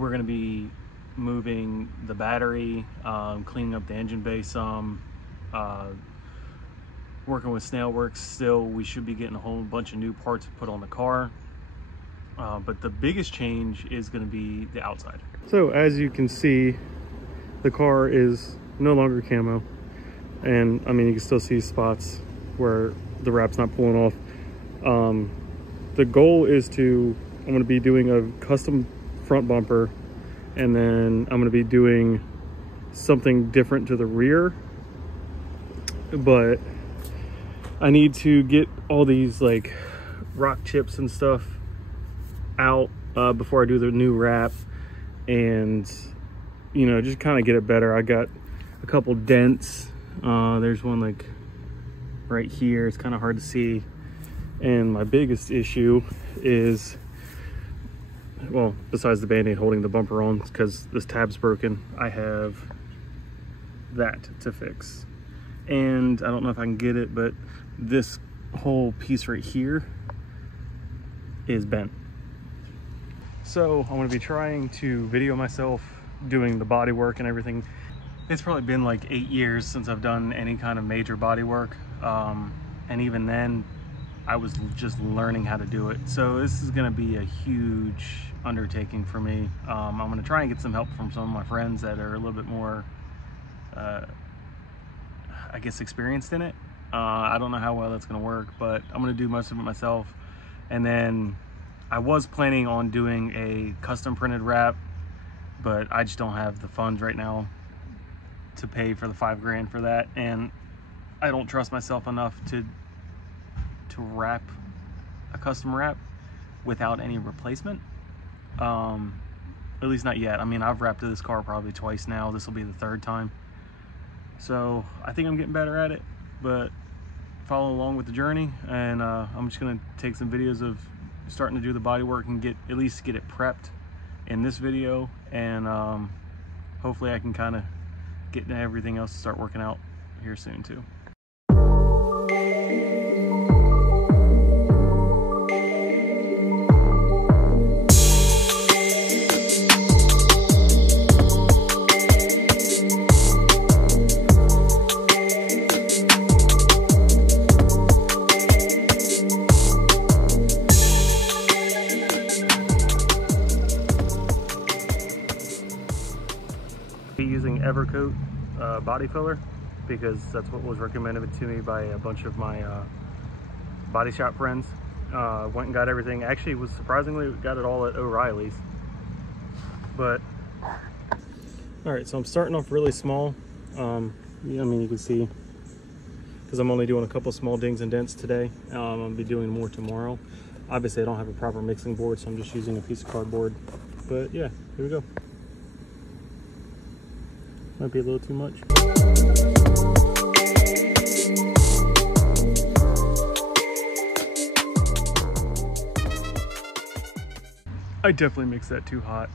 we're going to be moving the battery, cleaning up the engine bay some, working with snail works still. We should be getting a whole bunch of new parts to put on the car. But the biggest change is going to be the outside. So as you can see, the car is no longer camo. And I mean, you can still see spots where the wrap's not pulling off. The goal is I'm going to be doing a custom front bumper, and then I'm going to be doing something different to the rear. But I need to get all these like rock chips and stuff out before I do the new wrap, and you know, just kind of get it better. I got a couple dents. There's one like right here. It's kind of hard to see. And my biggest issue is, well, besides the band-aid holding the bumper on because this tab's broken, I have that to fix. And I don't know if I can get it, but this whole piece right here is bent. So I'm going to be trying to video myself doing the body work and everything. It's probably been like 8 years since I've done any kind of major body work. And even then, I was just learning how to do it. So this is going to be a huge undertaking for me. I'm going to try and get some help from some of my friends that are a little bit more, I guess, experienced in it. I don't know how well that's going to work, but I'm going to do most of it myself. And then I was planning on doing a custom printed wrap, but I just don't have the funds right now to pay for the $5 grand for that. And I don't trust myself enough to wrap a custom wrap without any replacement. At least not yet. I mean, I've wrapped this car probably twice now. This will be the third time. So I think I'm getting better at it, but follow along with the journey. And I'm just gonna take some videos of starting to do the body work and at least get it prepped in this video. And hopefully I can kind of get everything else to start working out here soon too. Using Evercoat body filler because that's what was recommended to me by a bunch of my body shop friends. Went and got everything. Actually, was surprisingly got it all at O'Reilly's. But all right, so I'm starting off really small. Yeah, I mean, you can see because I'm only doing a couple small dings and dents today. I'm gonna be doing more tomorrow. Obviously, I don't have a proper mixing board, so I'm just using a piece of cardboard. But yeah, here we go. Might be a little too much. I definitely mixed that too hot.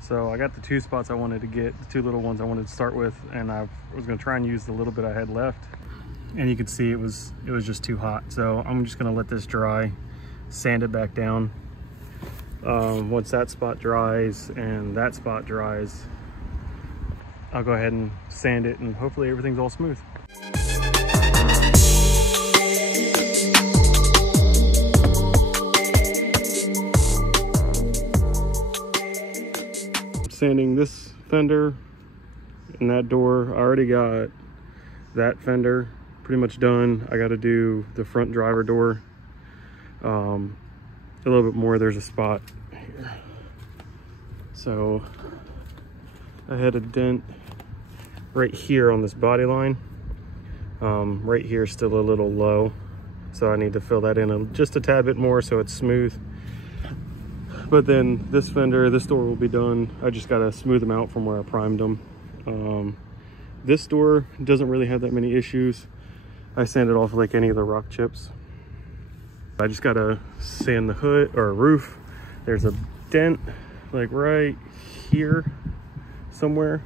So I got the two spots I wanted to get, the two little ones I wanted to start with, and I was gonna try and use the little bit I had left. And you could see it was just too hot. So I'm just gonna let this dry, sand it back down. Once that spot dries and that spot dries, I'll go ahead and sand it, and hopefully everything's all smooth. I'm sanding this fender and that door. I already got that fender pretty much done. I got to do the front driver door a little bit more. There's a spot here, so I had a dent right here on this body line. Right here is still a little low, so I need to fill that in just a tad bit more so it's smooth. But then this fender, this door will be done. I just gotta smooth them out from where I primed them. This door doesn't really have that many issues. I sanded off like any of the rock chips. I just gotta sand the hood or roof. There's a dent like right here somewhere.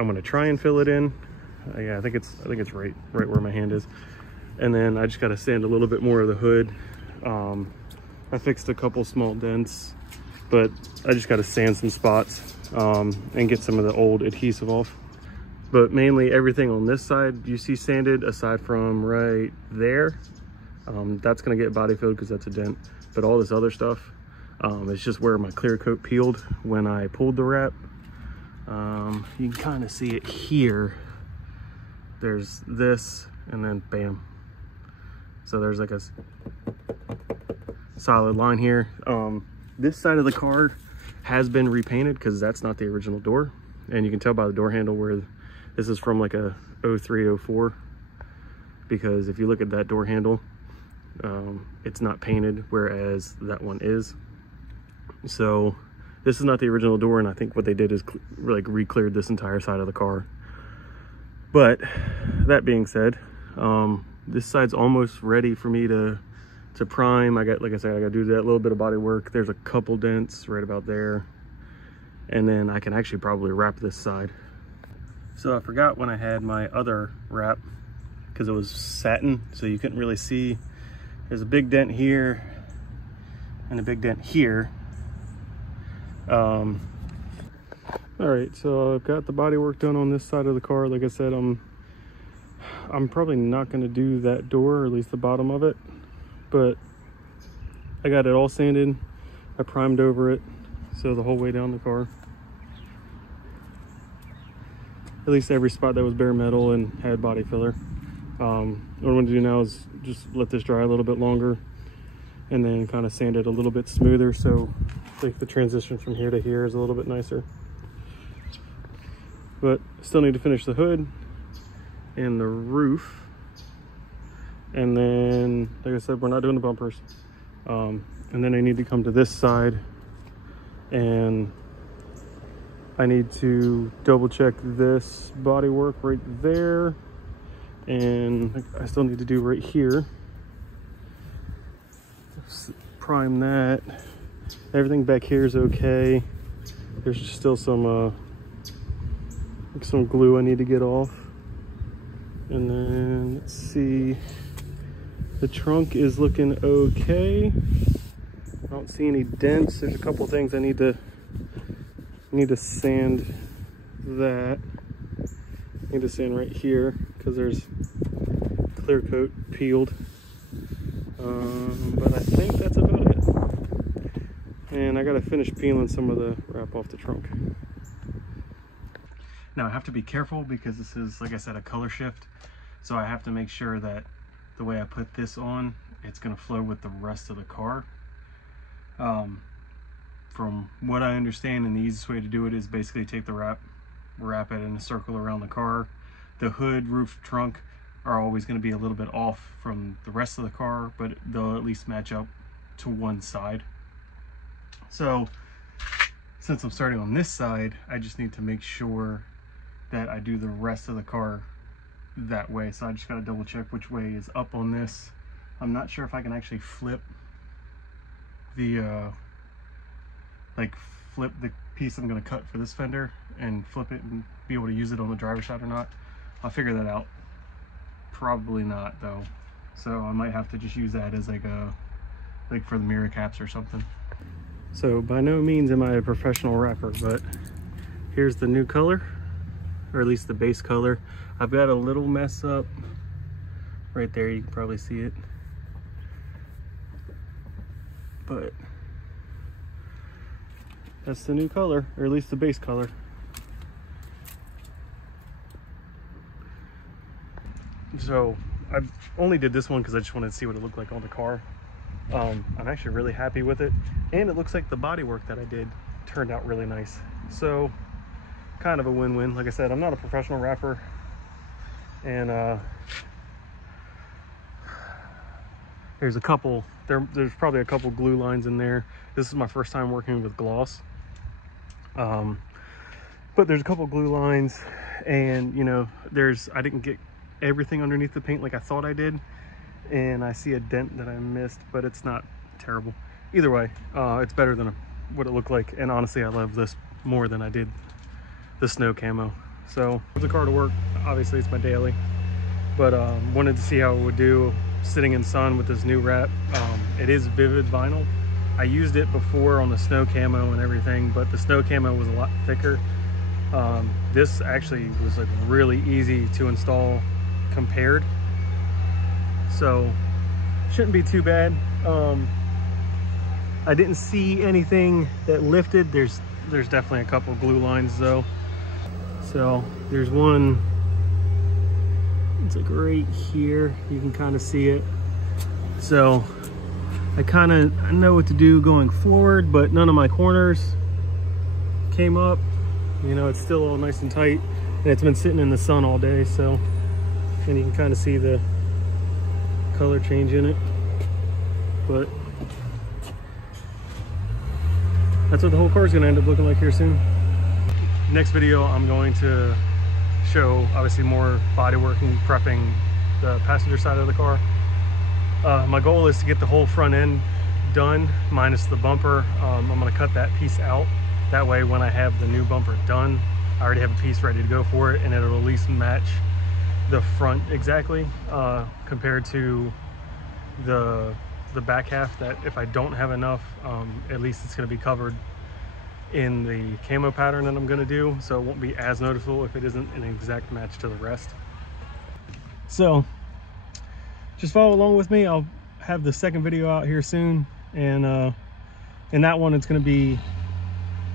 I'm gonna try and fill it in. Yeah, I think it's right where my hand is. And then I just gotta sand a little bit more of the hood. I fixed a couple small dents, but I just got to sand some spots and get some of the old adhesive off. But mainly everything on this side you see sanded, aside from right there. That's gonna get body filled because that's a dent. But all this other stuff, it's just where my clear coat peeled when I pulled the wrap. You can kind of see it here. There's this, and then bam. So there's like a solid line here. This side of the car has been repainted because that's not the original door. And you can tell by the door handle where this is from, like a 03, 04. Because if you look at that door handle, it's not painted, whereas that one is. So this is not the original door, and I think what they did is like re-cleared this entire side of the car. But that being said, this side's almost ready for me to prime. Like I said, I gotta do that little bit of body work. There's a couple dents right about there, and then I can actually probably wrap this side. So I forgot when I had my other wrap, because it was satin, so you couldn't really see. There's a big dent here and a big dent here. All right, so I've got the body work done on this side of the car. Like I said, I'm probably not going to do that door, or at least the bottom of it, but I got it all sanded. I primed over it, so the whole way down the car. At least every spot that was bare metal and had body filler. What I'm going to do now is just let this dry a little bit longer, and then kind of sand it a little bit smoother, so like the transition from here to here is a little bit nicer. But still need to finish the hood and the roof, and then like I said, we're not doing the bumpers. And then I need to come to this side, and I need to double check this body work right there, and I still need to do right here. Prime that. Everything back here is okay. There's just still some glue I need to get off. And then let's see, the trunk is looking okay. I don't see any dents. There's a couple things I need to sand. That I need to sand right here because there's clear coat peeled. But I think that's about it. And I gotta finish peeling some of the wrap off the trunk. Now I have to be careful because this is, like I said, a color shift. So I have to make sure that the way I put this on, it's gonna flow with the rest of the car. From what I understand, and the easiest way to do it is basically take the wrap it in a circle around the car. The hood, roof, trunk are always going to be a little bit off from the rest of the car, but they'll at least match up to one side. So since I'm starting on this side, I just need to make sure that I do the rest of the car that way. So I just got to double check which way is up on this. I'm not sure if I can actually flip the flip the piece I'm going to cut for this fender and flip it and be able to use it on the driver's side or not. I'll figure that out. Probably not though, so I might have to just use that as like for the mirror caps or something. So by no means am I a professional wrapper, but here's the new color, or at least the base color. I've got a little mess up right there, you can probably see it, but that's the new color, or at least the base color. So I only did this one because I just wanted to see what it looked like on the car. I'm actually really happy with it, and it looks like the body work that I did turned out really nice. So kind of a win-win. Like I said, I'm not a professional wrapper, and there's probably a couple glue lines in there. This is my first time working with gloss, but there's a couple glue lines, and you know, I didn't get everything underneath the paint like I thought I did, and I see a dent that I missed, but it's not terrible. Either way, it's better than what it looked like, and honestly I love this more than I did the snow camo. So for the car to work, obviously it's my daily, but wanted to see how it would do sitting in sun with this new wrap. It is vivid vinyl, I used it before on the snow camo and everything, but the snow camo was a lot thicker. This actually was like really easy to install compared, so shouldn't be too bad. I didn't see anything that lifted. There's definitely a couple glue lines though. So there's one, it's like right here, you can kind of see it. So I know what to do going forward, but none of my corners came up. You know, it's still all nice and tight, and it's been sitting in the sun all day, so, and you can kind of see the color change in it. But that's what the whole car is going to end up looking like here soon. Next video, I'm going to show obviously more bodywork and prepping the passenger side of the car. My goal is to get the whole front end done minus the bumper. I'm going to cut that piece out. That way when I have the new bumper done, I already have a piece ready to go for it, and it'll at least match the front exactly, compared to the back half, that if I don't have enough, at least it's going to be covered in the camo pattern that I'm going to do, so it won't be as noticeable if it isn't an exact match to the rest. So just follow along with me. I'll have the second video out here soon, and in that one it's going to be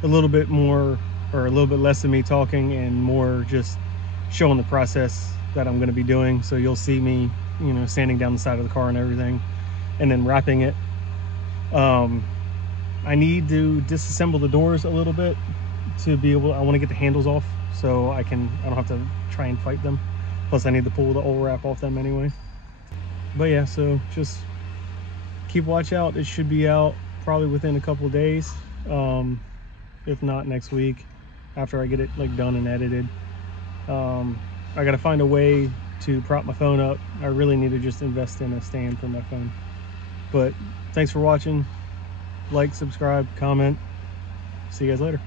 a little bit more, or a little bit less of me talking and more just showing the process that I'm going to be doing. So you'll see me, you know, sanding down the side of the car and everything, and then wrapping it. I need to disassemble the doors a little bit to be able, I want to get the handles off so I don't have to try and fight them. Plus I need to pull the old wrap off them anyway. But yeah, so just keep watch out. It should be out probably within a couple of days, if not next week, after I get it like done and edited. I gotta find a way to prop my phone up. I really need to just invest in a stand for my phone. But thanks for watching. Like, subscribe, comment. See you guys later.